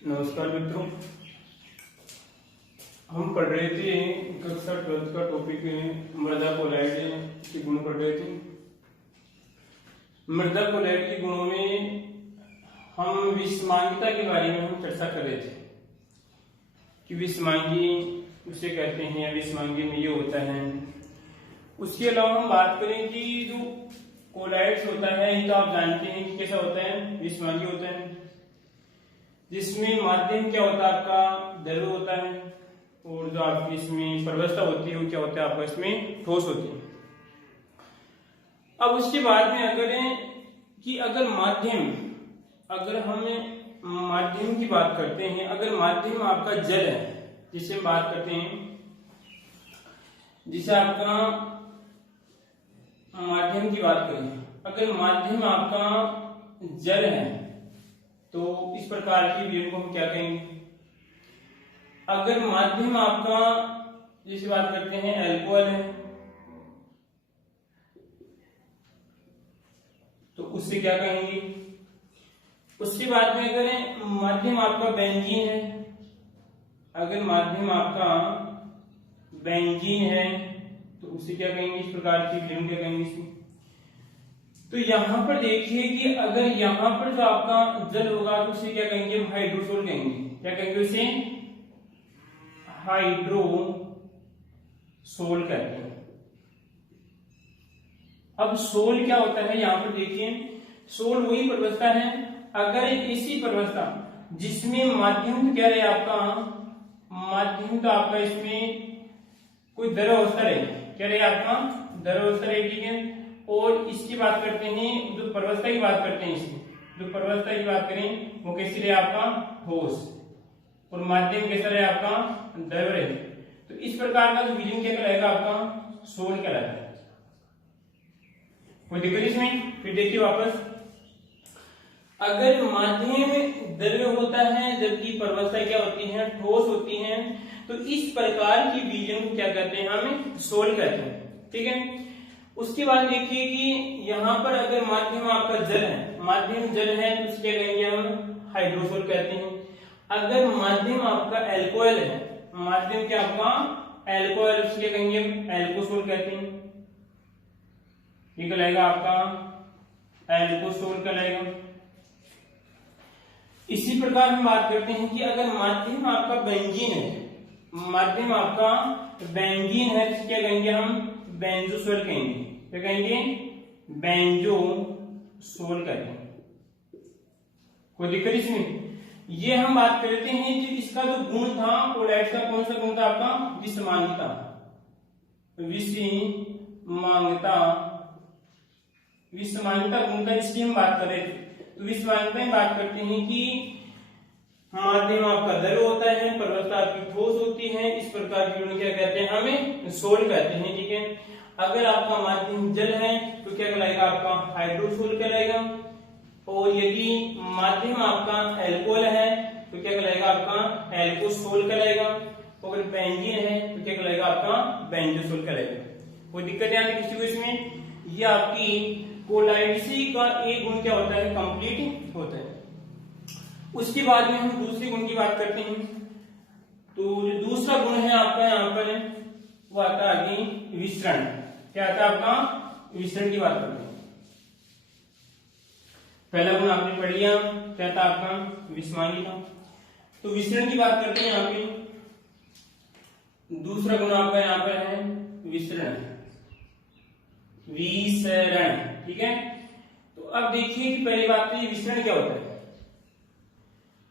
नमस्कार मित्रों, हम पढ़ रहे थे कक्षा 12 का टॉपिक मृदा कोलाइड के गुण पढ़ रहे थे। मृदा कोलाइड के गुणों में हम विषमांगिता के बारे में हम चर्चा कर रहे थे कि विषमांगी उसे कहते हैं या विषमांगी में ये होता है। उसके अलावा हम बात करें कि जो कोलाइड्स होता है ये तो आप जानते हैं कि कैसा होता है, विषमांगी होता है जिसमें माध्यम क्या होता है आपका द्रव होता है और जो आपकी इसमें प्रवस्था होती है वो क्या होता है आपका इसमें ठोस होती है। अब उसके बाद में अगर हम माध्यम की बात करते हैं, अगर माध्यम आपका जल है जिसे हम बात करते हैं, जिसे आपका माध्यम की बात करें, अगर माध्यम आपका जल है तो इस प्रकार की विधियों को हम क्या कहेंगे। अगर माध्यम आपका जिसे बात करते हैं अल्कोहल है तो उससे क्या कहेंगे। उसके बाद में अगर माध्यम आपका बेंजीन है, अगर माध्यम आपका बेंजीन है तो उसे क्या कहेंगे, इस प्रकार की विधियों क्या कहेंगे इसमें। तो यहां पर देखिए कि अगर यहां पर जो आपका जल होगा तो उसे क्या कहेंगे, हम हाइड्रोसोल कहेंगे। क्या कहेंगे उसे, हाइड्रोसोल कहते हैं। अब सोल क्या होता है, यहां पर देखिए सोल वही प्रवस्था है, अगर इसी प्रवस्था जिसमें माध्यम क्या रहे आपका, माध्यम तो आपका इसमें कोई द्रव अवस्था रहे, क्या रहे आपका द्रव अवस्था रहे, ठीक है। और इसकी बात करते हैं, जो प्रवस्था की बात करते हैं, इसमें जो प्रवस्था की बात करें वो कैसी रहे आपका ठोस, और माध्यम कैसा रहे आपका द्रव रहे। तो इस प्रकार का जो विलीन क्या कहलाएगा आपका सोल कहलाता है। कोई दिक्कत इसमें। फिर देखिए वापस, अगर माध्यम द्रव होता है जबकि प्रवस्था क्या होती है ठोस होती है, तो इस प्रकार की बीजों को क्या कहते हैं, हम सोल कहते हैं, ठीक है। उसके बाद देखिए कि यहां पर अगर माध्यम आपका जल है, माध्यम जल है तो उसके कहेंगे हम हाइड्रोसोल कहते हैं। अगर माध्यम आपका अल्कोहल है, माध्यम क्या आपका अल्कोहल, उसके कहेंगे हम एल्कोसोल कहते हैं। ये कहलाएगा आपका एल्कोसोल कहलाएगा। इसी प्रकार हम बात करते हैं कि अगर माध्यम आपका बेंजीन है, माध्यम आपका बेंजीन है तो क्या कहेंगे हम बेंजोसोल कहेंगे। क्या कहेंगे, बेंजोसोल कहते हैं। कोई दिक्कत इसमें। ये हम बात करते हैं कि इसका जो गुण था कोलाइड का, कौन सा गुण था आपका, विषमांगिता। विषमांगिता गुण का इसकी हम बात कर रहे थे। तो विषमांगिता में बात करते हैं कि माध्यम आपका द्रव होता है, प्रवस्था आपकी ठोस होती है, इस प्रकार की गुण क्या कहते हैं, हमें सोल कहते हैं, ठीक है। अगर आपका माध्यम जल है तो क्या कहलाएगा आपका हाइड्रोसोल कहलाएगा, और यदि माध्यम आपका अल्कोहल है तो क्या कहलाएगा आपका एल्कोसोल कहलाएगा, और अगर बेंजीन है तो क्या कहलाएगा आपका बेंजोसोल कहलाएगा। कोई दिक्कत है किसी को इसमें। ये आपकी कोलाइड्स का एक गुण क्या होता है, कंप्लीट होता है। उसके बाद में हम दूसरे गुण की बात करते हैं। तो जो दूसरा गुण है आपका यहाँ पर वो आता है आगे विसरण। क्या आता है आपका विसरण की बात करते हैं। पहला गुण आपने पढ़ लिया, क्या था आपका विषमांगिता। तो विसरण की बात करते हैं यहाँ पे। दूसरा गुण आपका यहाँ पर है विसरण, विसरण, ठीक है। तो अब देखिए कि पहली बात तो ये विसरण क्या होता है,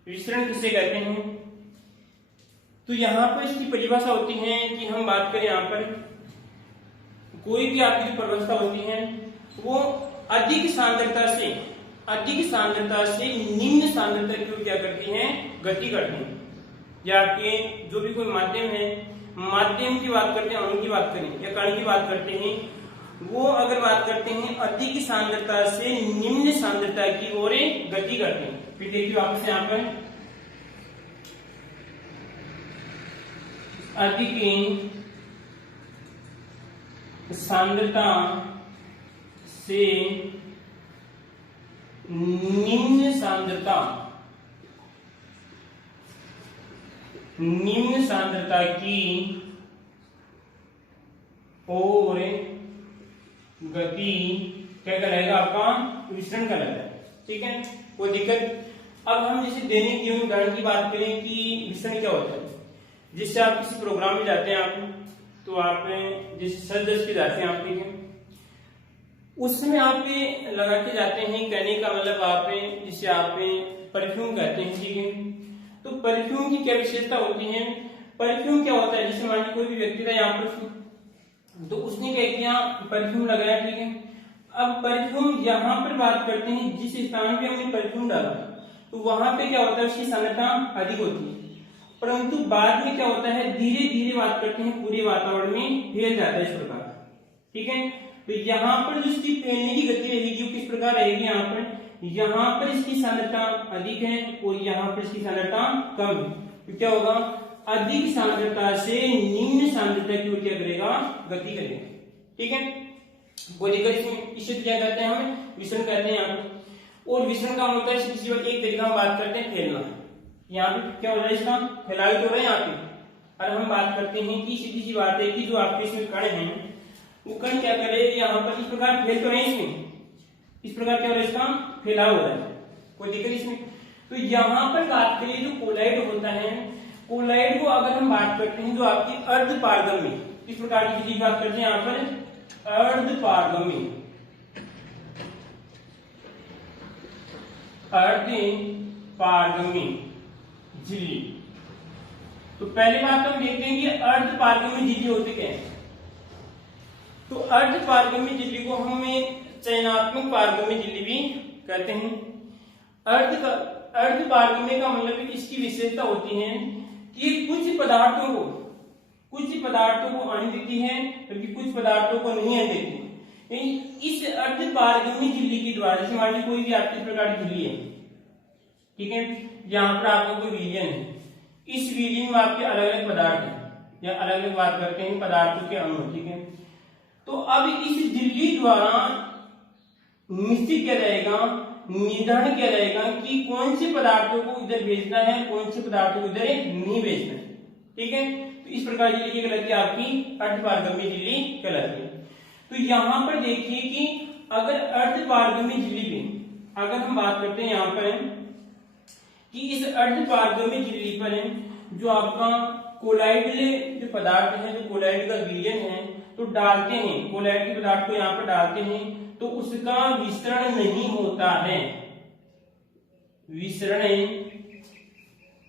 विसरण किसे कहते हैं। तो यहां पर इसकी परिभाषा होती है कि हम बात करें यहाँ पर कोई भी आपकी जो प्रवस्था होती है वो अधिक सांद्रता से निम्न सांद्रता की ओर क्या करती है, गति करती है। या आपके जो भी कोई माध्यम है, माध्यम की बात करते हैं, अणु की बात करें या कण की बात करते हैं, वो अगर बात करते हैं अधिक सांद्रता से निम्न सांद्रता की ओर गति करते हैं। फिर देखिए वापस यहाँ पर अधिक सांद्रता से निम्न सांद्रता निम्न सांद्रता की और गति क्या कहलाएगा, आपका विसरण कहलाता है। ठीक है, कोई दिक्कत। अब हम जैसे दैनिक जीवन उदाहरण की बात करें कि विसरण क्या होता है। जिससे आप किसी प्रोग्राम में जाते हैं, आप तो आप जैसे सदस्य के जाते हैं आप, ठीक है, उसमें आप लगा के जाते हैं। कहने का मतलब आप जिसे आप परफ्यूम कहते हैं, ठीक है। तो परफ्यूम की क्या विशेषता होती है, परफ्यूम क्या होता है, जैसे मान लीजिए कोई भी व्यक्ति था यहाँ पर, तो उसने क्या किया, परफ्यूम लगाया, ठीक है। अब परफ्यूम यहाँ पर बात करते हैं, जिस स्थान पे हमने परफ्यूम डाला तो वहां पे क्या होता है, उसकी सांद्रता अधिक होती है। परंतु बाद में क्या होता है, धीरे धीरे बात करते हैं पूरे वातावरण में फैल जाता है इस प्रकार। ठीक है, तो यहाँ पर जो इसकी फैलने की गति रहेगी वो किस प्रकार रहेगी, यहाँ पर इसकी सांद्रता अधिक है और यहाँ पर इसकी सांद्रता कम है। तो क्या होगा, अधिक सांद्रता से निम्न सांद्रता की ओर क्या करेगा, गति करेगा। ठीक है, कोई दिक्कत इसमें। इसे क्या कहते हैं, हम विसरण कहते हैं यहाँ पे। और विसरण का होता है किसी एक तरीका हम बात करते हैं फैलना। यहाँ पे क्या हो रहा है, इसका फैलाव तो हो रहा है यहाँ पे। और हम बात करते हैं कि सीधी सी बात है कि जो आपके इसमें कण हैं वो कण क्या करे, यहाँ पर इस प्रकार फैल तो रहे हैं, इसमें इस प्रकार क्या हो रहा है, इसका फैलाव हो रहा है। कोई दिक्कत इसमें। तो यहाँ पर बात करिए जो कोलाइड होता है, कोलाइड को अगर हम बात करते हैं जो आपकी अर्ध पारगम्य, इस प्रकार की चीज बात करते हैं यहाँ पर अर्ध पारगम्य, अर्ध पारगम्य झिल्ली। तो पहली बात तो हम देखते हैं कि अर्ध पारगम्य झिल्ली होती क्या है। तो अर्ध पारगम्य झिल्ली को हम चयनात्मक पारगम्य झिल्ली भी कहते हैं। अर्ध पारगम्य का मतलब इसकी विशेषता होती है कि कुछ पदार्थों को अण देती है जबकि कुछ पदार्थों को नहीं अण देती है। इस अर्ध पारगम्य झिल्ली के द्वारा, जैसे मान लीजिए कोई भी आपकी प्रकार की झिल्ली है, ठीक है, यहाँ पर आपका कोई विलयन है, इस विलयन में आपके अलग अलग पदार्थ हैं या अलग अलग बात करते हैं पदार्थों के अणु, ठीक है। तो अब इस झिल्ली द्वारा निश्चित किया जाएगा, निर्धारण किया जाएगा कि कौन से पदार्थों को इधर भेजना है, कौन से पदार्थों को इधर नहीं भेजना है। ठीक है, तो इस प्रकार झिल्ली की कहलाती है आपकी अर्ध पारगम्य झिल्ली कहलाती है। तो यहाँ पर देखिए कि अगर अर्ध पारगम्य झिल्ली पे अगर हम बात करते हैं यहाँ पर कि इस अर्ध पारगम्य झिल्ली पर जो आपका कोलाइड जो पदार्थ है, जो कोलाइड का विलयन है, तो डालते हैं कोलाइड के पदार्थ को यहाँ पर डालते हैं तो उसका विसरण नहीं होता है, विसरण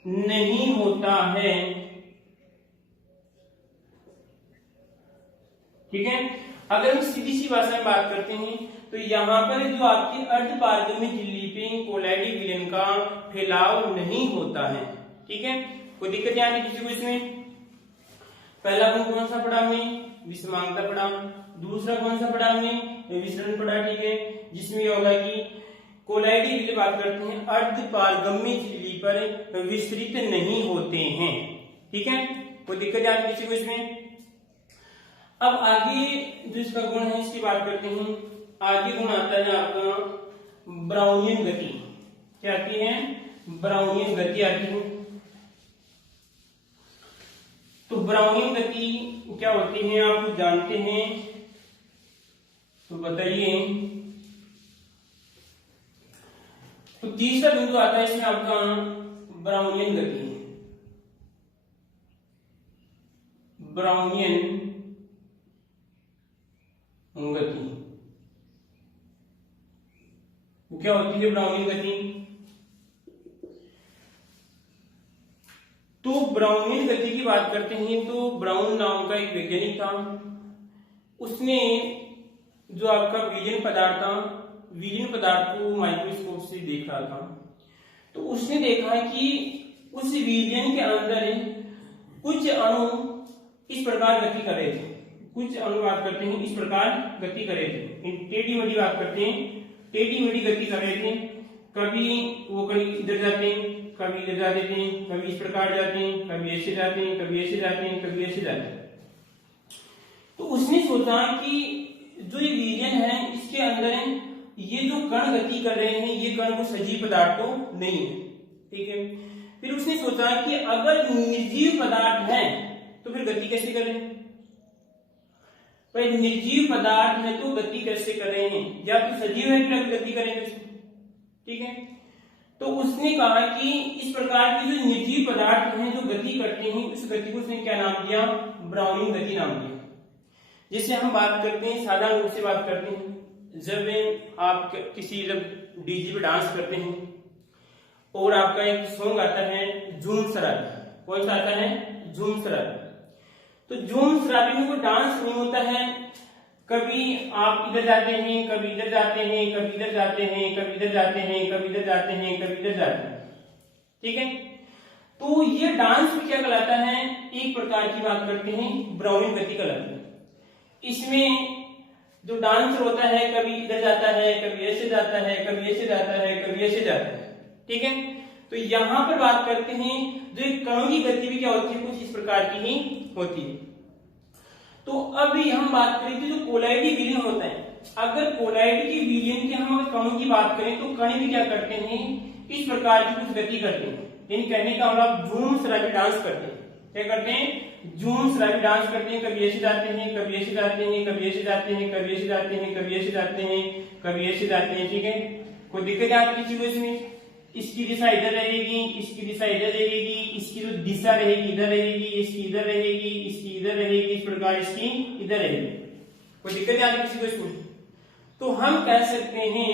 नहीं होता है। ठीक है, अगर हम सीधी सी भाषा में बात करते हैं तो यहाँ पर जो आपकी अर्ध पारगम्य झिल्ली पे कोलाइडी विलयन का फैलाव नहीं होता है। ठीक है, कोई दिक्कत यहाँ नहीं किसी को इसमें। पहला गुण कौन सा पढ़ा हमने, विषमांगता पढ़ा। दूसरा कौन सा पढ़ा हमने, विसरण पढ़ा। ठीक है, जिसमें यह होगा कि कोलाइडी विलयन बात करते हैं अर्ध पारगम्य झिल्ली पर विस्तृत नहीं होते हैं। ठीक है, कोई दिक्कत यहाँ नहीं किसी को इसमें। अब आगे जो इसका गुण है इसकी बात करते हैं। आगे गुण आता है आपका ब्राउनियन गति। क्या आती है, ब्राउनियन गति आती है। तो ब्राउनियन गति क्या होती है आप जानते हैं तो बताइए। तो तीसरा बिंदु आता है इसमें आपका ब्राउनियन गति। ब्राउनियन गति क्या होती है, ब्राउनियन गति। तो ब्राउनियन गति की बात करते हैं तो ब्राउन नाम का एक वैज्ञानिक था, उसने जो आपका विलयन पदार्थ था, विलयन पदार्थ को माइक्रोस्कोप से देख रहा था। तो उसने देखा कि उस विलयन के अंदर कुछ अणु इस प्रकार गति कर रहे थे, कुछ अणु बात करते हैं इस प्रकार गति कर रहे थे, टेढ़ी मेढ़ी बात करते हैं, टेढ़ी मेढ़ी गति कर रहे थे। कभी वो कहीं इधर जाते हैं, कभी इधर जा देते हैं, कभी इस प्रकार जाते हैं, कभी ऐसे जाते हैं, कभी ऐसे जाते हैं, कभी ऐसे जाते हैं। तो उसने सोचा कि जो ये विलयन है इसके अंदर ये जो कण गति कर रहे हैं ये कण को सजीव पदार्थ तो नहीं है। ठीक है, फिर उसने सोचा कि अगर निर्जीव पदार्थ है तो फिर गति कैसे करें, भाई निर्जीव पदार्थ है तो गति कैसे करें, या तो सजीव है फिर गति करेंगे, ठीक है। तो उसने कहा कि इस प्रकार के जो निर्जीव पदार्थ हैं जो गति करते हैं, उस गति को उसने क्या नाम दिया, ब्राउनिंग गति नाम दिया। जैसे हम बात करते हैं, साधारण रूप से बात करते हैं, जब आप किसी जब डीजे पे डांस करते हैं और आपका एक सॉन्ग आता है झूम शराबी, कौन सा आता है, झूम शराबी। तो झूम शराबी में कोई डांस नहीं होता है, कभी आप इधर जाते हैं, कभी इधर जाते हैं, कभी इधर जाते हैं, कभी इधर जाते हैं, कभी इधर जाते हैं, कभी इधर जाते हैं, ठीक है। तो ये डांस भी क्या कहलाता है, एक प्रकार की बात करते हैं ब्राउनिंग गति कहलाती है। इसमें जो डांसर होता है कभी इधर जाता है, कभी ऐसे जाता है, कभी ऐसे जाता है, कभी ऐसे जाता है, ठीक है। तो यहां पर बात करते हैं जो एक कणों की गति भी क्या होती है, कुछ इस प्रकार की ही होती है। तो अभी हम बात करें तो जो कोलाइडी विलयन होता है, अगर कोलाइडी के विलयन की हम कणों की बात करें तो कण भी क्या करते हैं, इस प्रकार की कुछ गति करते हैं। यानी कहने का मतलब झूम शराबी डांस करते हैं, क्या करते हैं, झूम शराबी डांस करते हैं, कभी ऐसे जाते हैं, कभी ऐसे जाते हैं, कभी ऐसे जाते हैं, कभी ऐसे जाते हैं, कभी ऐसे जाते हैं, कभी ऐसे जाते हैं, ठीक है। कोई दिक्कत है आपकी किसी को इसमें, इसकी दिशा इधर रहेगी, इसकी दिशा इधर रहेगी, इसकी जो दिशा रहेगी इधर रहेगी, इसकी इधर रहेगी, इसकी इधर रहेगी, इस प्रकार इसकी इधर रहेगी, कोई दिक्कत है किसी को इसमें। तो हम कह सकते हैं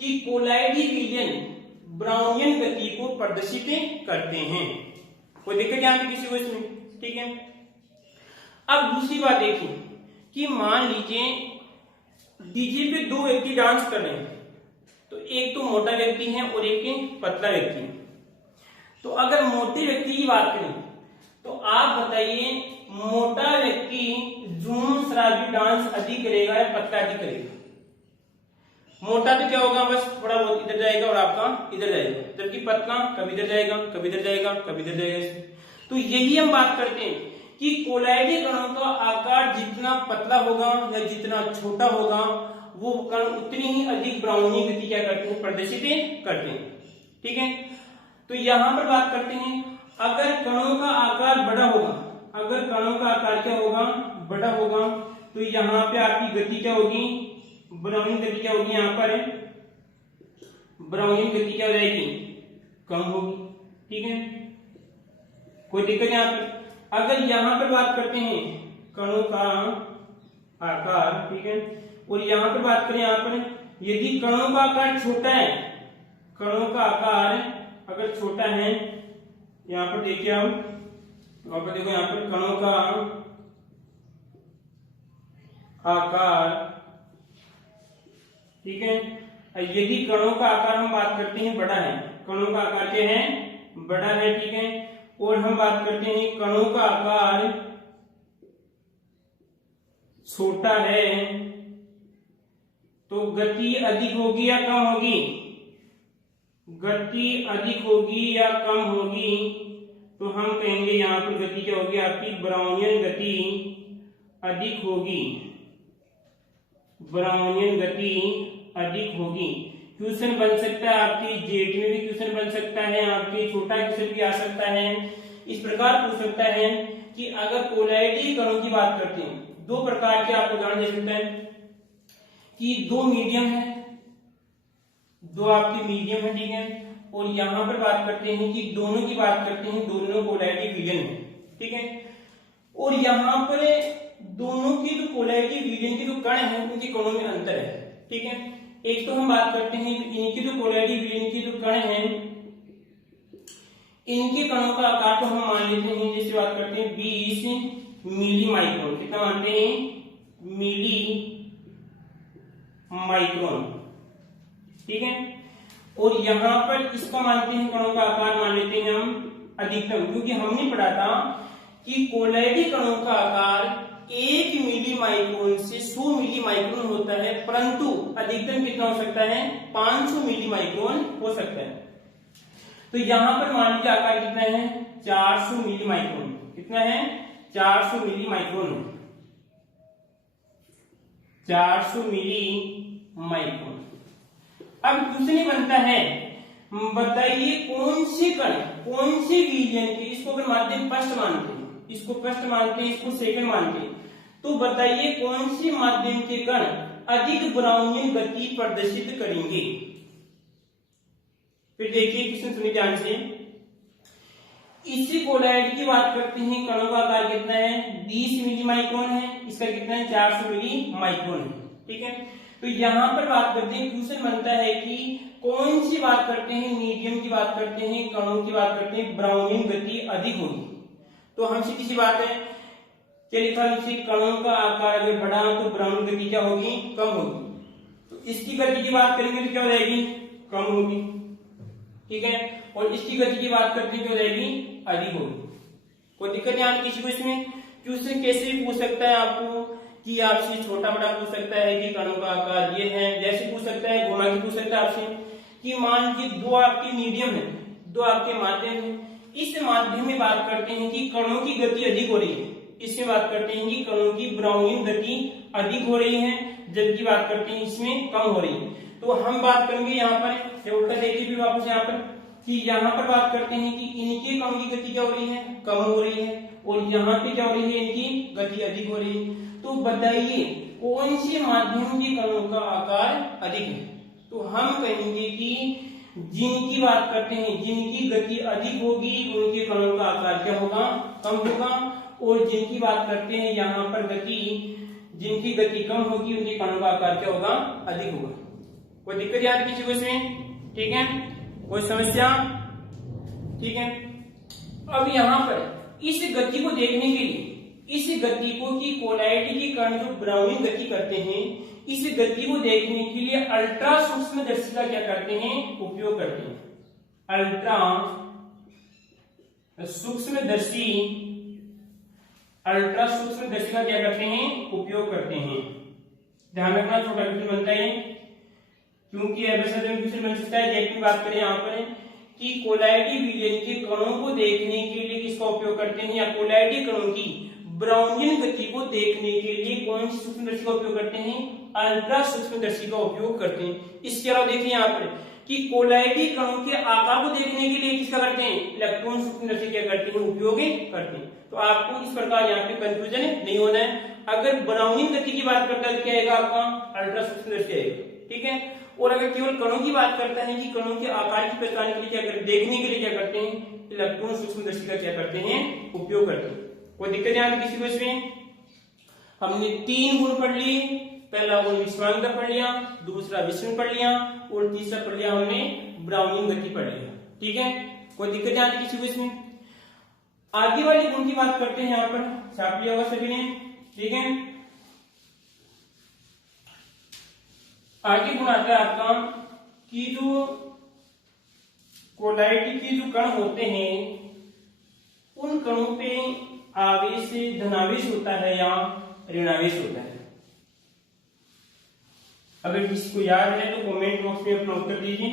कि कोलाइडी विलयन ब्राउनियन गति को प्रदर्शित करते हैं, कोई दिक्कत है किसी को इसमें, ठीक है। अब दूसरी बात देखिए कि मान लीजिए डीजे पे दो व्यक्ति डांस कर रहे हैं, तो एक तो मोटा व्यक्ति है और एक पतला व्यक्ति है। तो अगर मोटे व्यक्ति की बात करें तो आप बताइए मोटा व्यक्ति झूम शराबी डांस अधिक करेगा या पतला अधिक करेगा, मोटा तो क्या होगा, बस थोड़ा बहुत इधर जाएगा और आपका इधर जाएगा, जबकि पतला कभी इधर जाएगा, कभी इधर जाएगा, कभी इधर जाएगा। तो यही हम बात करते हैं कि कोलाइडी कणों का आकार जितना पतला होगा या जितना छोटा होगा वो कण उतनी ही अधिक ब्राउनिंग गति क्या करते हैं, प्रदर्शित करते हैं, ठीक है। तो यहां पर बात करते हैं अगर कणों का आकार बड़ा होगा, अगर कणों का आकार क्या होगा, बड़ा होगा, तो यहां पे आपकी गति क्या होगी, ब्राउनिंग गति क्या होगी, यहां पर ब्राउनिंग गति क्या हो जाएगी, कम होगी, ठीक है, कोई दिक्कत यहां पर। अगर यहां पर बात करते हैं कणों का आकार, ठीक है, और यहां पर बात करें, यहां पर यदि कणों का आकार छोटा है, कणों का आकार अगर छोटा है, यहां पर देखिए आप वहां पर देखो, यहां पर कणों का आकार, ठीक है, यदि कणों का आकार हम बात करते हैं बड़ा है, कणों का आकार क्या है, बड़ा है, ठीक है, और हम बात करते हैं कणों का आकार छोटा है, तो गति अधिक होगी या कम होगी, गति अधिक होगी या कम होगी, तो हम कहेंगे यहां पर गति क्या होगी आपकी, ब्राउनियन गति अधिक होगी, ब्राउनियन गति अधिक होगी। क्वेश्चन बन सकता है आपकी जेट में भी क्वेश्चन बन सकता है, आपके छोटा क्वेश्चन भी आ सकता है, इस प्रकार पूछ सकता है कि अगर कोलाइडी कणों की बात करते हैं, दो प्रकार के आपको उदाहरण दे सकता है कि दो मीडियम है, दो आपके मीडियम है, ठीक है, और यहां पर बात करते हैं कि दोनों की बात करते हैं, दोनों कोलाइडी विलयन है, ठीक है, और यहां पर दोनों की जो कोलाइडी विलयन के जो कण है उनके कणों में अंतर है, ठीक है। एक तो हम बात करते हैं इनकी जो कोलाइडी विलयन की जो कण है, इनके कणों का आकार तो हम मान लेते हैं, जैसे बात करते हैं 20 मिली माइक्रोन, कितना मानते हैं, मिली माइक्रोन, ठीक है, और यहां पर इसका मानते हैं कणों का आकार मान लेते हैं हम अधिकतम, क्योंकि हमने पढ़ा था कि कोलाइडी कणों का आकार 1 मिली माइक्रोन से 100 मिली माइक्रोन होता है, परंतु अधिकतम कितना हो सकता है, 500 मिली माइक्रोन हो सकता है। तो यहां पर मान लीजिए आकार कितना है, 400 मिली माइक्रोन, कितना है, 400 मिली माइक्रोन, 400 मिली माइक्रोन। अब क्वेश्चन बनता है, बताइए कौन से कण कौन से विलयन के, इसको अगर माध्यम फर्स्ट मानते हैं, इसको फर्स्ट मानते हैं, इसको सेकंड मानते हैं, तो बताइए कौन से माध्यम के कण अधिक ब्राउनियन गति प्रदर्शित करेंगे। फिर देखिए क्वेश्चन सुनिए ध्यान से। इसी कोलाइड की बात करते हैं, कणों का आकार कितना है 20 मिली माइक्रोन है, इसका कितना है 400 मिली माइक्रोन है, ठीक है। तो यहाँ पर बात करते हैं, क्वेश्चन बनता है कि कौन सी बात करते हैं, मीडियम की बात करते हैं, कणों की बात करते हैं, ब्राउनिंग गति अधिक होगी। तो हम सीधी सी बात है, क्या लिखा है, कणों का आकार अगर बढ़ा तो ब्राउनिंग गति क्या होगी, कम होगी। तो इसकी गति की बात करेंगे तो क्या हो जाएगी, कम होगी, ठीक है। और इसकी गति की बात करते हैं क्या हो जाएगी, अधिक होगी। कोई दिक्कत यहाँ किसी को इसमें। क्वेश्चन कैसे भी पूछ सकता है आपको कि आपसे छोटा बड़ा पूछ सकता है कि कणों का आकार ये है, जैसे पूछ सकता है, घुमा के पूछ सकता है आपसे कि मान लीजिए दो आपके मीडियम है, दो आपके माध्यम है, इस माध्यम में बात करते हैं कि कणों की गति अधिक हो रही है, इसमें बात करते हैं कि कणों की ब्राउनिंग गति अधिक हो रही है, जबकि बात करते हैं इसमें कम हो रही है। तो हम बात करेंगे यहाँ पर उल्टा देखिए भी वापस यहाँ पर कि यहाँ पर बात करते हैं कि इनके कणों की गति क्या हो रही है, कम हो रही है, और यहाँ पे क्या हो रही है, इनकी गति अधिक हो रही है। तो बताइए कौन से माध्यम के कणों का आकार अधिक है। तो हम कहेंगे कि जिनकी बात करते हैं, जिनकी गति अधिक होगी उनके कणों का आकार क्या होगा, कम होगा, और जिनकी बात करते हैं यहाँ पर गति, जिनकी गति कम होगी उनके कणों का आकार क्या होगा, अधिक होगा। कोई दिक्कत याद किसी को इसमें, ठीक है, कोई समस्या, ठीक है। अब यहाँ पर इस गति को देखने के लिए, इस गति को कि कोलाइड के कण जो ब्राउनिंग गति करते हैं, इस गति को देखने के लिए अल्ट्रा सूक्ष्मदर्शी का क्या करते हैं, उपयोग करते हैं। अल्ट्रा सूक्ष्मदर्शी, अल्ट्रा सूक्ष्मदर्शी का क्या करते हैं, उपयोग करते हैं। ध्यान रखना, छोटा क्वेश्चन बनता है क्योंकि क्वेश्चन बन सकता है। जैसे बात करें यहाँ पर कि कोलाइडी विलयन के कणों को देखने के लिए किसका उपयोग करते हैं, या कोलाइडी कणों की ब्राउनियन गति को देखने के लिए कौन सी सूक्ष्मदर्शी का उपयोग करते हैं, अल्ट्रा सूक्ष्मदर्शी का उपयोग करते हैं। इसके अलावा देखिए यहाँ पर कि कोलाइडी कणों के आकार को देखने के लिए किसका करते हैं, इलेक्ट्रॉन सूक्ष्मदर्शी क्या करते हैं, उपयोग करते हैं। तो आपको इस प्रकार यहाँ पे कंफ्यूजन नहीं होना है। अगर ब्राउनिंग गति की बात करता है क्या आएगा आपका, अल्ट्रा सूक्ष्मदर्शी आएगा, ठीक है। और अगर केवल कणों की बात करता है कि कणों के आकार की पहचान के लिए क्या करते, देखने के लिए क्या करते हैं, इलेक्ट्रॉन सूक्ष्मदर्शी का क्या करते हैं, उपयोग करते हैं। कोई दिक्कत यहाँ किसी को इसमें। हमने 3 गुण पढ़ लिए, पहला गुण विषमांतर पढ़ लिया, दूसरा विचलन पढ़ लिया, और तीसरा पढ़ लिया हमने ब्राउनिंग गति पढ़ लिया, ठीक है। कोई दिक्कत यहाँ किसी को इसमें। आगे वाले गुण की बात करते हैं, यहाँ पर छाप लिया होगा सभी ने, ठीक है। आगे गुण आता है आपका कि जो कोलाइड के जो कण होते हैं उन कणों पे आवेश धनावेश होता है या ऋणावेश होता है। अगर किसी को याद है तो कमेंट बॉक्स में अपना उत्तर दीजिए।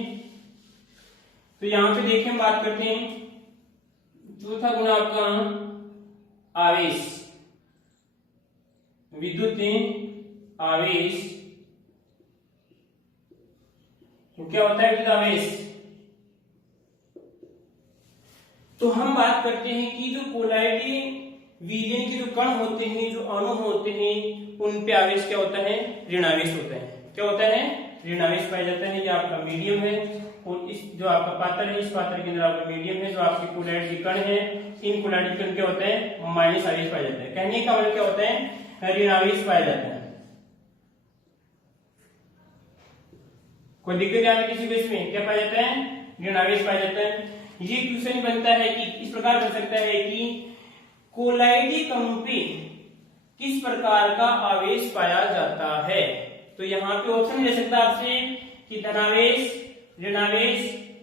तो यहां पे देखिए हम बात करते हैं, चौथा गुण आपका आवेश, विद्युत आवेश। तो क्या होता है विद्युत आवेश। तो हम बात करते हैं कि जो कोलाइडी विलयन के जो कण होते हैं, जो अणु होते हैं, उन पे आवेश क्या होता है, ऋणावेश होता है। क्या होता है, ऋणावेश पाया जाता है। ये आपका मीडियम है, और इस जो आपका पात्र है, इस पात्र के अंदर आपका मीडियम है, जो आपके कोलाइड के कण है, इन कोलाइड के कण क्या होता है, माइनस आवेश पाया जाता है। कहने का मतलब क्या होता है, ऋणावेश पाया जाता है। कोई दिक्कत आ रही किसी को इसमें, क्या पाया जाता है, ऋणावेश पाया जाता है। ये क्वेश्चन बनता है कि इस प्रकार बन सकता है कि कोलाइडी कणों पे किस प्रकार का आवेश पाया जाता है। तो यहाँ पे ऑप्शन ले सकता है आपसे कि धनावेश, ऋणावेश,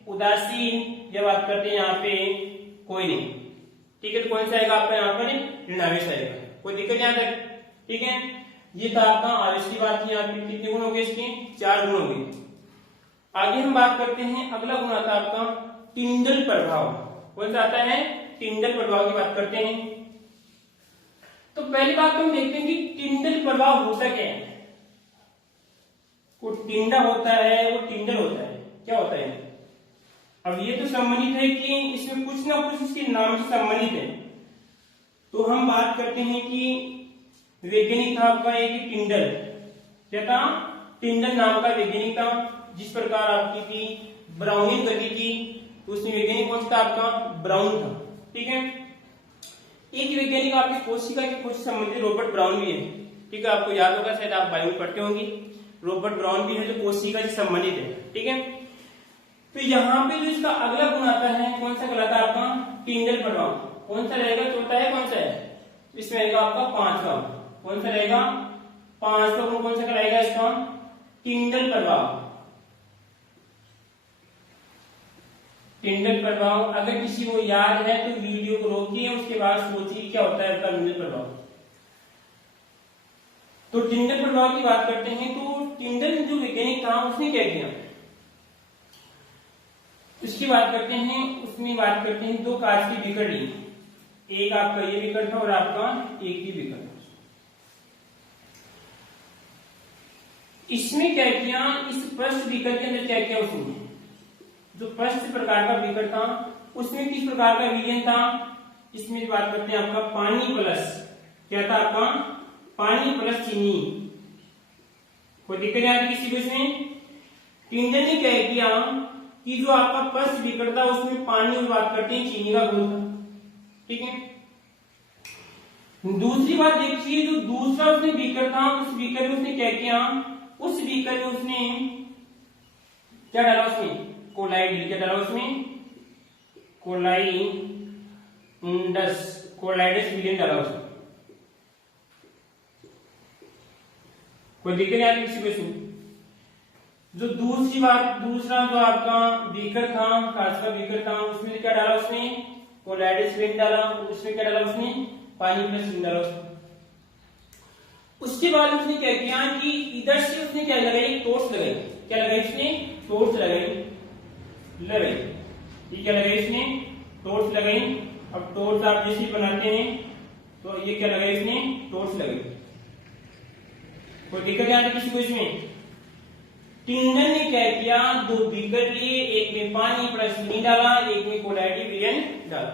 उदासीन, जब बात करते हैं यहाँ पे कोई नहीं, ठीक है। तो कौन सा आएगा आपका, यहाँ पर ऋणावेश आएगा। कोई दिक्कत यहाँ तक, ठीक है। ये था आपका आवेश की बात की। यहाँ पे कितने गुण हो गए इसके, 4 गुण हो गए। आगे हम बात करते हैं, अगला गुण आता है आपका टिंडल प्रभाव। कौन सा आता है, टिंडल प्रभाव की बात करते हैं। तो पहली बात हम देखते हैं कि टिंडल प्रभाव होता क्या है। वो टिंडा होता है, वो टिंडल होता है, क्या होता है। अब ये तो सम्मानित है कि इसमें कुछ ना कुछ इसके नाम से सम्मानित है। तो हम बात करते हैं कि वैज्ञानिक था आपका एक टिंडल। क्या था? टिंडल नाम का वैज्ञानिक था। जिस प्रकार आपकी थी ब्राउनिंग गति थी, उसमें वैज्ञानिक कौन सा था आपका? ब्राउन था। ठीक है। एक वैज्ञानिक आपके कोशिका की खोज से संबंधित रॉबर्ट ब्राउन भी है। ठीक है, आपको याद होगा, शायद आप बायो में पढ़ते होंगे। रॉबर्ट ब्राउन भी है जो कोशिका से संबंधित है। ठीक है। तो यहाँ पे जो इसका अगला गुण आता है, कौन सा कहलाता है आपका? टिंडल प्रभाव। कौन सा रहेगा? चौथा है, कौन सा है? इसमें रहेगा आपका 5वां। कौन सा रहेगा? 5वां गुण कौन सा कहलाएगा इसका? टिंडल प्रभाव। टिंडल प्रभाव अगर किसी को याद है तो वीडियो को रोकिए, उसके बाद सोचिए क्या होता है आपका टिंडल प्रभाव। तो टिंडल प्रभाव की बात करते हैं। तो टिंडल जो वैज्ञानिक था उसने क्या किया, उसकी बात करते हैं। उसमें बात करते हैं 2 कांच की बीकर ली। एक आपका ये बीकर था और आपका एक ही बीकर था। इसमें क्या किया, इस पृष्ठ बीकर के अंदर क्या किया उसने, जो पृष्ठ प्रकार का बीकर था उसमें किस प्रकार का विलयन था, इसमें बात करते हैं आपका पानी प्लस, क्या था आपका? पानी प्लस चीनी। कोई दिक्कत नहीं आती किसी को इसमें? टिंडल ने क्या किया कि जो आपका पृष्ठ बीकर था उसमें पानी और बात करते हैं चीनी का गुण था। ठीक है। दूसरी बात देखिए, जो दूसरा उसने बीकर था, उस बीकर में उसने क्या किया, उस बीकर में उसने क्या डाला, उसमें कोलाइड। क्या डाला उसमें? कोलाइडस विलयन डाला उसमें। कोई दिक्कत नहीं आती किसी को इसमें? जो दूसरी बात, दूसरा जो आपका बीकर था, कांच का बीकर था, उसमें क्या डाला उसने? कोलाइडस विलयन डाला। उसमें क्या डाला उसने? पानी प्लस चीनी डाला उसमें। उसके बाद उसने क्या किया कि इधर से उसने क्या लगाई, टॉर्च लगाई। क्या लगाई उसने? टॉर्च लगाई। ये क्या लगाई इसने? टॉर्च लगाई। अब टॉर्च आप जैसे बनाते हैं तो ये क्या लगाई इसने? टॉर्च लगाई। कोई दिक्कत नहीं किसी को इसमें? टिंडल ने क्या किया, 2 बीकर लिए, एक में पानी प्लस चीनी डाला, एक में कोलाइड विलयन डाला।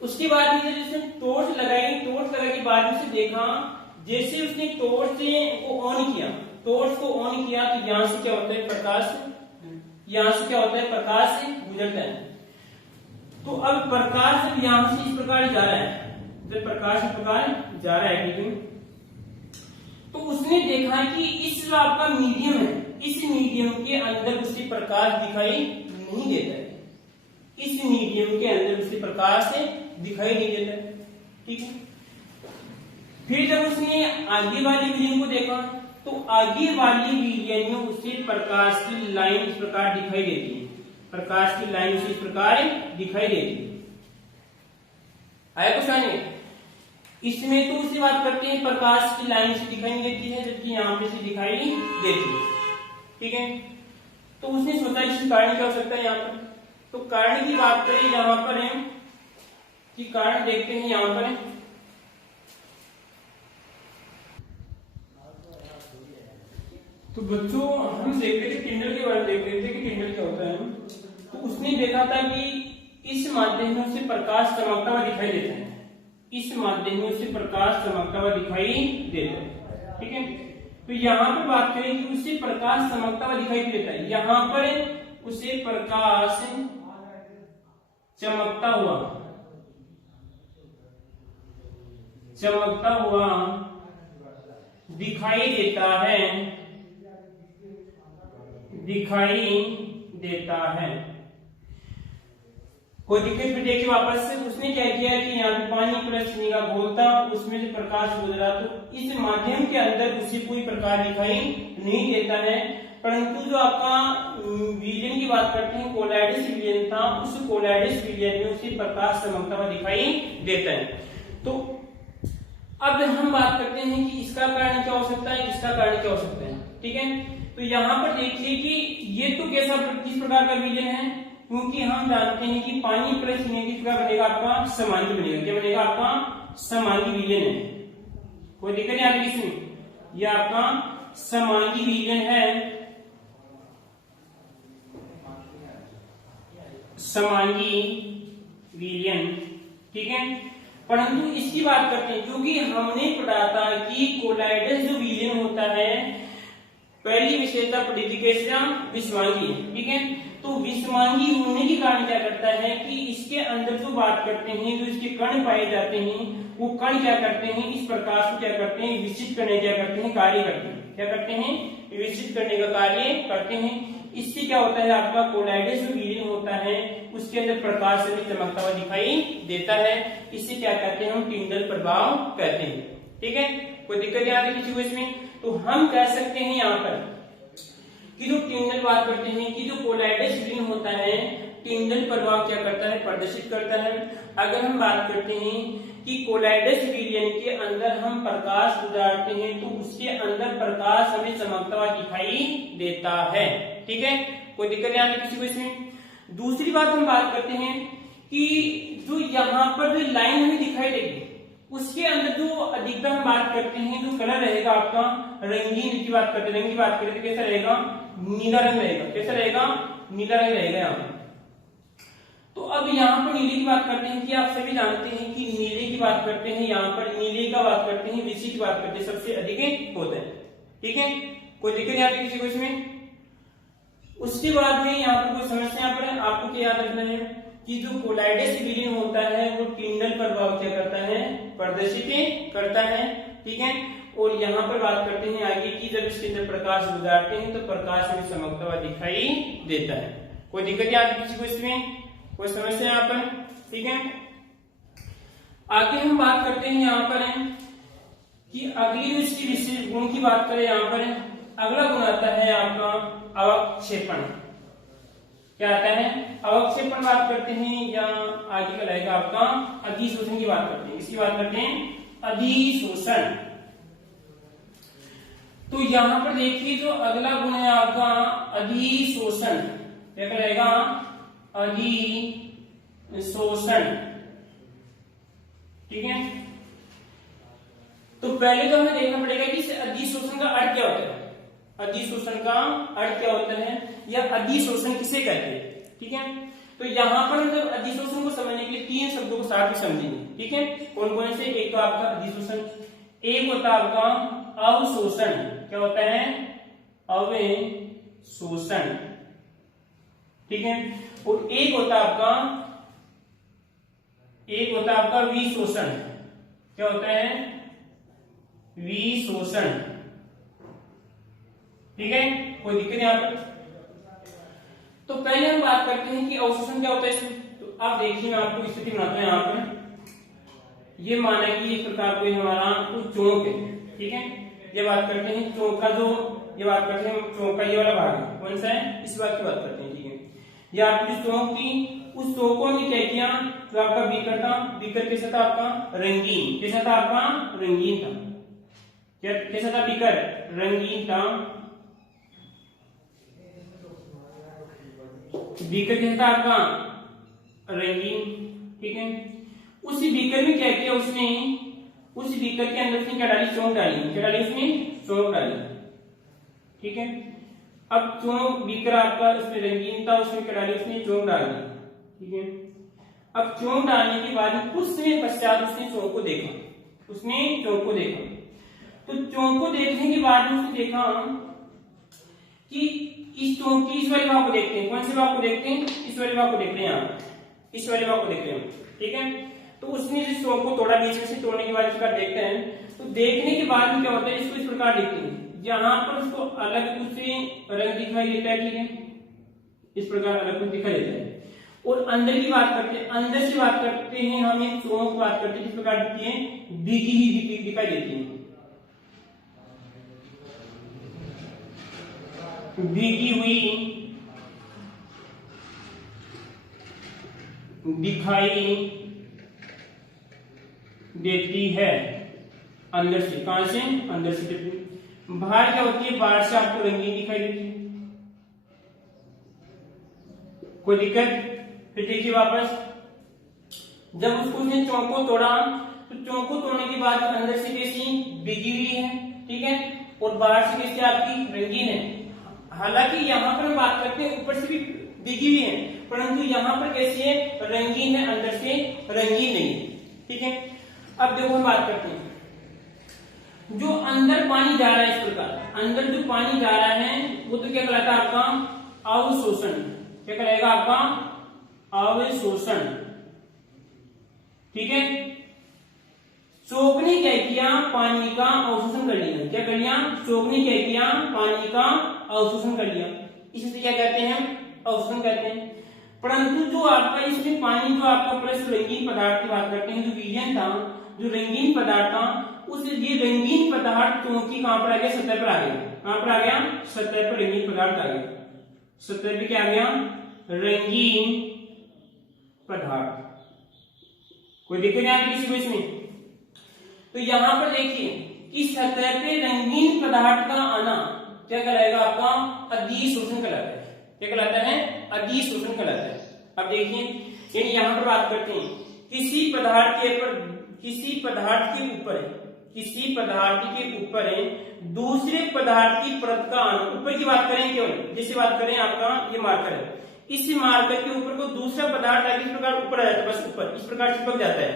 उसके बाद में जैसे टॉर्च लगाई, टॉर्च लगाने के बाद में से देखा, जैसे उसने टॉर्च को ऑन किया, टॉर्च को ऑन किया तो यहां से क्या होता है, प्रकाश, यहां से क्या होता है, प्रकाश गुजरता है। तो अब प्रकाश जब यहां से इस प्रकार जा रहा है, जब प्रकाश इस प्रकार जा रहा है, ठीक है, तो उसने देखा कि इस जो आपका मीडियम है, इस मीडियम के अंदर उसे प्रकाश दिखाई नहीं देता है। इस मीडियम के अंदर उसे प्रकाश दिखाई नहीं देता है। ठीक है। फिर जब उसने आगे वाली विलयन को देखा तो आगे वाली विलयन में उसे प्रकाश की लाइन इस प्रकार दिखाई देती है। प्रकाश की लाइन उसे इस प्रकार दिखाई देती है। आया कुछ आने? इसमें तो उसे बात करते हैं प्रकाश की लाइन से दिखाई नहीं देती है, जबकि यहां पे से दिखाई देती है। ठीक है। तो उसने सोचा इसका कारण क्या हो सकता है यहाँ पर। तो कारण की बात करें यहां पर है कि कारण देखते हैं यहां पर है। तो बच्चों हम देख रहे थे टिंडल के बारे में, देख रहे थे कि टिंडल क्या होता है। तो उसने देखा था कि इस माध्यम में उसे प्रकाश चमकता हुआ दिखाई देता है। इस माध्यम में उसे प्रकाश चमकता हुआ दिखाई देता है। ठीक है। तो यहां पर बात करें कि उसे प्रकाश चमकता हुआ दिखाई देता है, यहां पर उसे प्रकाश चमकता हुआ दिखाई देता है। कोई दिक्कत? फिर देखिए वापस से उसने क्या किया कि यहाँ पे पानी प्लस चीनी का घोल था, उसमें से प्रकाश गुजरा, तो इस माध्यम के अंदर उसे कोई प्रकाश दिखाई नहीं देता है। परंतु जो आपका विलयन की बात करते हैं, कोलाइडस विलयन था, उस कोलाइडस विलयन में उसे प्रकाश चमकता हुआ दिखाई देता है। तो अब हम बात करते हैं कि इसका कारण क्या हो सकता है, इसका कारण क्या हो सकता है। ठीक है। तो यहाँ पर देखिए कि ये तो कैसा, किस प्रकार का विलयन है, क्योंकि हम जानते हैं कि पानी प्लस चीनी किस प्रकार बनेगा, आपका समांगी बनेगा। क्या बनेगा? आपका समांगी विलयन है। कोई दिक्कत नहीं आती इसमें? यह आपका समांगी विलयन है। समांगी विलयन, ठीक है। परंतु इसकी बात करते हैं, क्योंकि हमने पढ़ा था कि कोलाइडल जो विलयन होता है, पहली विशेषता पढ़ी थी कैसा, विषमांगी, ठीक है। तो विषमांगी होने के कारण क्या करता है कि इसके अंदर जो बात करते हैं, जो इसके कण पाए जाते हैं, वो कण क्या करते हैं, इस प्रकाश को क्या करते हैं, विकसित करने क्या करते हैं, कार्य करते हैं। क्या करते हैं, विकसित करने का कार्य करते हैं। इससे क्या होता है, आपका कोलाइडल जो विलयन होता है उसके अंदर प्रकाश से भी चमकता हुआ दिखाई देता है। इससे क्या कहते हैं, हम टिंडल प्रभाव कहते हैं, ठीक है। कोई दिक्कत याद है किसी को इसमें? तो हम कह सकते हैं यहाँ पर कि जो टिंडल बात करते हैं कि जो कोलाइडल विलयन होता है, टिंडल प्रभाव क्या करता है, प्रदर्शित करता है। अगर हम बात करते हैं कि कोलाइडल विलयन के अंदर हम प्रकाश गुजारते हैं तो उसके अंदर प्रकाश हमें चमकता हुआ दिखाई देता है, ठीक है। कोई दिक्कत याद है किसी को इसमें? दूसरी बात हम बात करते हैं कि जो यहाँ पर जो लाइन हमें दिखाई देगी उसके अंदर जो अधिकतर हम बात करते हैं, जो कलर रहेगा आपका रंगीन की बात करते हैं, रंग की बात करें तो कैसा रहेगा, नीला रंग रहेगा। कैसा रहेगा, नीला रंग रहेगा यहाँ पर। तो अब यहाँ पर नीले की बात करते हैं कि आप सभी जानते हैं कि नीले की बात करते हैं, यहाँ पर नीले का बात करते हैं, विषय की बात करते हैं, सबसे अधिक होता है, ठीक है। कोई दिक्कत नहीं आती किसी को इसमें? उसके बाद में यहाँ पर कोई समस्या यहाँ पर आपको क्या याद रखना है कि जो कोलाइडल विलयन होता है वो टिंडल प्रभाव क्या करता है, प्रदर्शित करता है, ठीक है। और यहाँ पर बात करते हैं आगे की, जब इसके अंदर प्रकाश गुजारते हैं तो प्रकाश में चमकता हुआ दिखाई देता है। कोई दिक्कत याद है किसी को इसमें? कोई समस्या यहाँ पर, ठीक है। आगे हम बात करते हैं यहाँ पर कि अगली जो इसकी विशेष गुण की बात करें, यहाँ पर अगला गुण आता है आपका अवक्षेपण। क्या आता है, अवक्षेपण बात करते हैं, या आगे का रहेगा आपका अधिशोषण की बात करते हैं। इसकी बात करते हैं अधिशोषण। तो यहां पर देखिए जो अगला गुण है आपका अधिशोषण, क्या रहेगा, अधिशोषण, ठीक है। तो पहले तो हमें देखना पड़ेगा कि अधिशोषण का अर्थ क्या होता है, अधिशोषण का अर्थ क्या होता है, या अधिशोषण किसे कहते हैं, ठीक है। तो यहाँ पर मतलब अधिशोषण को समझने के लिए तीन शब्दों को साथ में समझेंगे, ठीक है। कौन कौन से? एक तो आपका अधिशोषण, एक होता है आपका अवशोषण। क्या होता है, अवशोषण, ठीक है। और एक होता आपका विशोषण। क्या होता है, विशोषण, ठीक है। कोई दिक्कत यहाँ पर? तो पहले हम बात करते हैं कि अवशोषण क्या होता है इसमें। तो आप देखिए, मैं आपको स्थिति बनाता हूं। यहाँ पर ये माना कि इस प्रकार कोई हमारा कुछ चौक है, ठीक है। ये बात करते हैं चौक का, जो ये बात करते हैं चौक का ये वाला भाग है, कौन सा है, इस बात की बात करते हैं, ठीक है। ये आपकी चौक थी, उस चौकों ने क्या किया, जो आपका बीकर था, बीकर कैसा था आपका, रंगीन। कैसा था आपका, रंगीन था। कैसा था बीकर, रंगीन था। बीकर कैसा था आपका, रंगीन, ठीक है। उस बीकर में क्या किया उसने, उस बीकर के अंदर उसने क्या डाली, चौंक डाली। क्या डाली उसने, चौंक डाली, ठीक है। अब चौंक, बीकर आपका उसमें रंगीन था, उसमें क्या डाली उसने, चौंक डाली, ठीक है। अब चौंक डालने के बाद कुछ समय पश्चात उसने चौंक को देखा, उसने चौंक को देखा। तो चौंक को देखने के बाद उसने देखा कि इस चौंक की इस वाले भाग को देखते हैं, कौन से भाग को देखते हैं, इस वाले भाग को देखते हैं, यहाँ इस वाले भाग को देखते हैं, ठीक है। तो उसने इस चौंक को तोड़ा, बीच में से तोड़ने के बाद इसका देखते हैं। तो देखने के बाद में क्या होता है, इसको इस प्रकार देखते हैं, यहाँ पर उसको अलग कुछ रंग दिखाई देता है, ठीक है। इस प्रकार अलग कुछ दिखाई देता है। और अंदर की बात करते हैं, अंदर से बात करते हैं, हम एक चौंक बात करते हैं, इस प्रकार दिखती है, भीगी ही दिखाई देती है, भीगी हुई दिखाई देती है अंदर से। कहां से, अंदर से। बाहर क्या होती है, बाहर से आपको रंगीन दिखाई देती है। कोई दिक्कत? फिर देखिए वापस, जब उसको उसने चौंक को तोड़ा, तो चौंक को तोड़ने के बाद अंदर से कैसी, भीगी हुई है, ठीक है। और बाहर से कैसी आपकी, रंगीन है। हालांकि यहाँ पर हम बात करते हैं ऊपर से भी भीगी हुई है, परंतु यहाँ पर कैसी है, रंगीन है, अंदर से रंगीन नहीं है। ठीक है, अब देखो हम बात करते हैं, जो अंदर पानी जा रहा है, इस प्रकार अंदर जो पानी जा रहा है वो तो क्या कहलाता है आपका अवशोषण। क्या कहलाएगा आपका अवशोषण। ठीक है, चोक ने क्या किया, पानी का अवशोषण कर लिया। क्या कर लिया, चोक ने क्या किया, पानी का अवशोषण कर लिया। इसे क्या कहते हैं, अवशोषण कहते हैं। परंतु जो आपका इसमें पानी, जो आपका प्लस रंगीन पदार्थ की बात करते हैं, जो विलियन था, जो रंगीन पदार्थ था, उस ये रंगीन पदार्थ क्योंकि कहां पर आ गया, सतह पर आ गया। कहां पर आ गया, सतह पर रंगीन पदार्थ आ गया। सतह पे क्या आ गया, रंगीन पदार्थ। कोई दिक्कत नहीं आती किसी को इसमें। तो यहां पर देखिए कि सतह पे रंगीन पदार्थ का आना क्या कहलाएगा, आपका अधिशोषण कहलाता है। क्या कहलाता है, अधिशोषण कहलाता है। अब देखिए यानी यहां पर बात करते हैं, किसी पदार्थ के ऊपर, किसी पदार्थ के ऊपर है, किसी पदार्थ के ऊपर है दूसरे पदार्थ की परत का आना। ऊपर की बात करें केवल, जैसे बात करें आपका ये मार्कर है, इस मार्कर के ऊपर को दूसरा पदार्थ आगे इस प्रकार ऊपर आ जाता है, बस ऊपर इस प्रकार चिपक जाता है,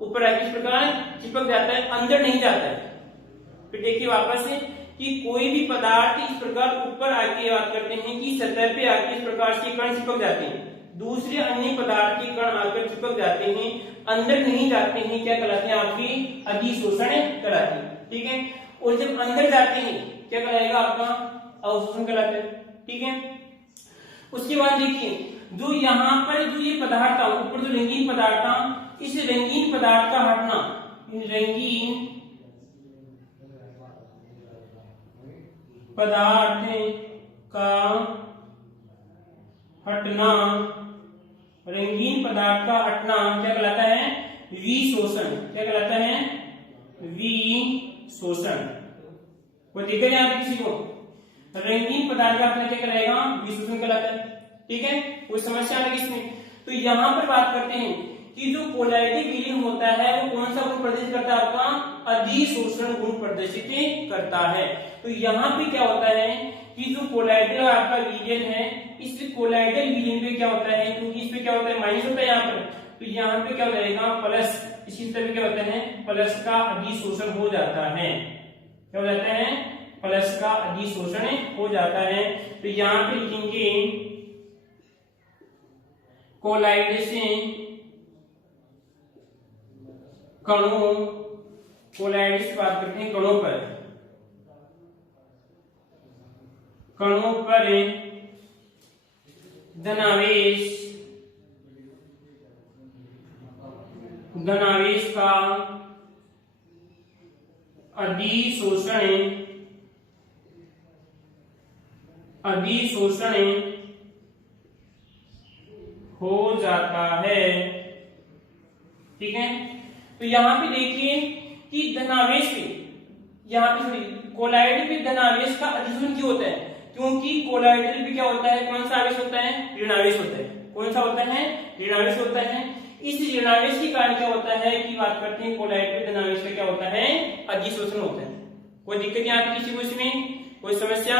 ऊपर आगे इस प्रकार चिपक जाता है, अंदर नहीं जाता है। फिर देखिए वापस से कि कोई भी पदार्थ इस प्रकार ऊपर आके बात करते हैं कि सतह पे आके इस प्रकार से कण चिपक जाते हैं, दूसरे अन्य पदार्थ के कण आकर चिपक जाते हैं, अंदर नहीं जाते हैं, क्या कहलाते हैं, आपकी अधिशोषण कहलाते हैं। ठीक है, और जब अंदर जाते हैं क्या कहलाएगा, आपका अवशोषण कहलाता है। ठीक है, उसके बाद देखिए जो यहाँ पर जो ये पदार्थ था, ऊपर जो रंगीन पदार्थ था, इस रंगीन पदार्थ का हटना, रंगीन पदार्थ का हटना, रंगीन पदार्थ का हटना क्या कहलाता है, विशोषण। क्या कहलाता है, विशोषण। कोई दिक्कत नहीं आती किसी को, रंगीन पदार्थ का हटना क्या कहलाएगा, विशोषण कहलाता है। ठीक है, कोई समस्या आ रही इसमें। तो यहां पर बात करते हैं कि जो कोलाइटिक विलीन होता है वो कौन सा गुण प्रदर्शित करता है, आपका अधिशोषण गुण प्रदर्शित करता है। तो यहाँ पे क्या होता है कि जो कोलाइडल आपका विलियन है, इस कोलाइडल विलियन पे क्या होता है, क्योंकि इस पे क्या होता है, माइनस होता है यहाँ पर, तो यहाँ पे क्या हो जाएगा, प्लस। इसी तरह क्या होता है, प्लस का अधिशोषण हो जाता है। क्या हो जाता है, प्लस का अधिशोषण हो जाता है। तो यहाँ पे लिखेंगे कोलाइड से कणों, कोलाइड से बात करते हैं कणों पर, कणों पर धनावेश, धनावेश का अधिशोषण, अधिशोषण हो जाता है। ठीक है, तो यहां पे देखिए कि धनावेश पे, यहाँ पे कोलाइड पे धनावेश का अधिशोषण क्यों होता है, क्योंकि कोलाइडल पे क्या होता है, कौन सा आवेश होता है, ऋणावेश होता है। कौन सा होता है, ऋणावेश होता है। इस ऋणावेश के कारण क्या होता है कि बात करते हैं कोलाइड पे धनावेश का क्या होता है, अधिशोषण होता है। कोई दिक्कत नहीं आती किसी को इसमें, कोई समस्या।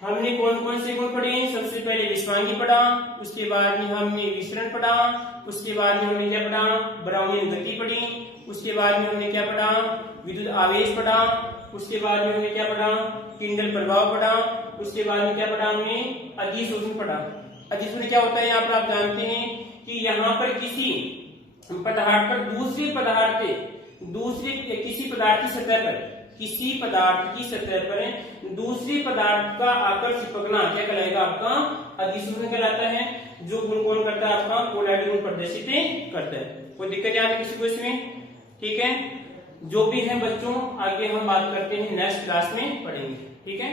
हमने कौन कौन से गुण पढ़े, सबसे पहले विषवांगी पढ़ा, उसके बाद में हमने विसरण पढ़ा, उसके बाद में हमने क्या पढ़ा, ब्राउनियन गति पढ़ी, उसके बाद में हमने क्या पढ़ा, विद्युत आवेश पढ़ा, उसके बाद में हमने क्या पढ़ा, किंडल प्रभाव पढ़ा, उसके बाद में क्या पढ़ा, हमने अधिशोषण पढ़ा। अधिशोषण क्या होता है, यहाँ पर आप जानते हैं कि यहाँ पर किसी पदार्थ पर दूसरे पदार्थ पे, दूसरे किसी पदार्थ की सतह पर, किसी पदार्थ की सतह पर दूसरे पदार्थ का आकर चिपकना क्या कहलाएगा, आपका अधिशोषण कहलाता है। जो गुण कौन करता है, आपका कोलाइड गुण प्रदर्शित करता है। कोई दिक्कत नहीं आती किसी को इसमें। ठीक है, जो भी है बच्चों, आगे हम बात करते हैं, नेक्स्ट क्लास में पढ़ेंगे। ठीक है।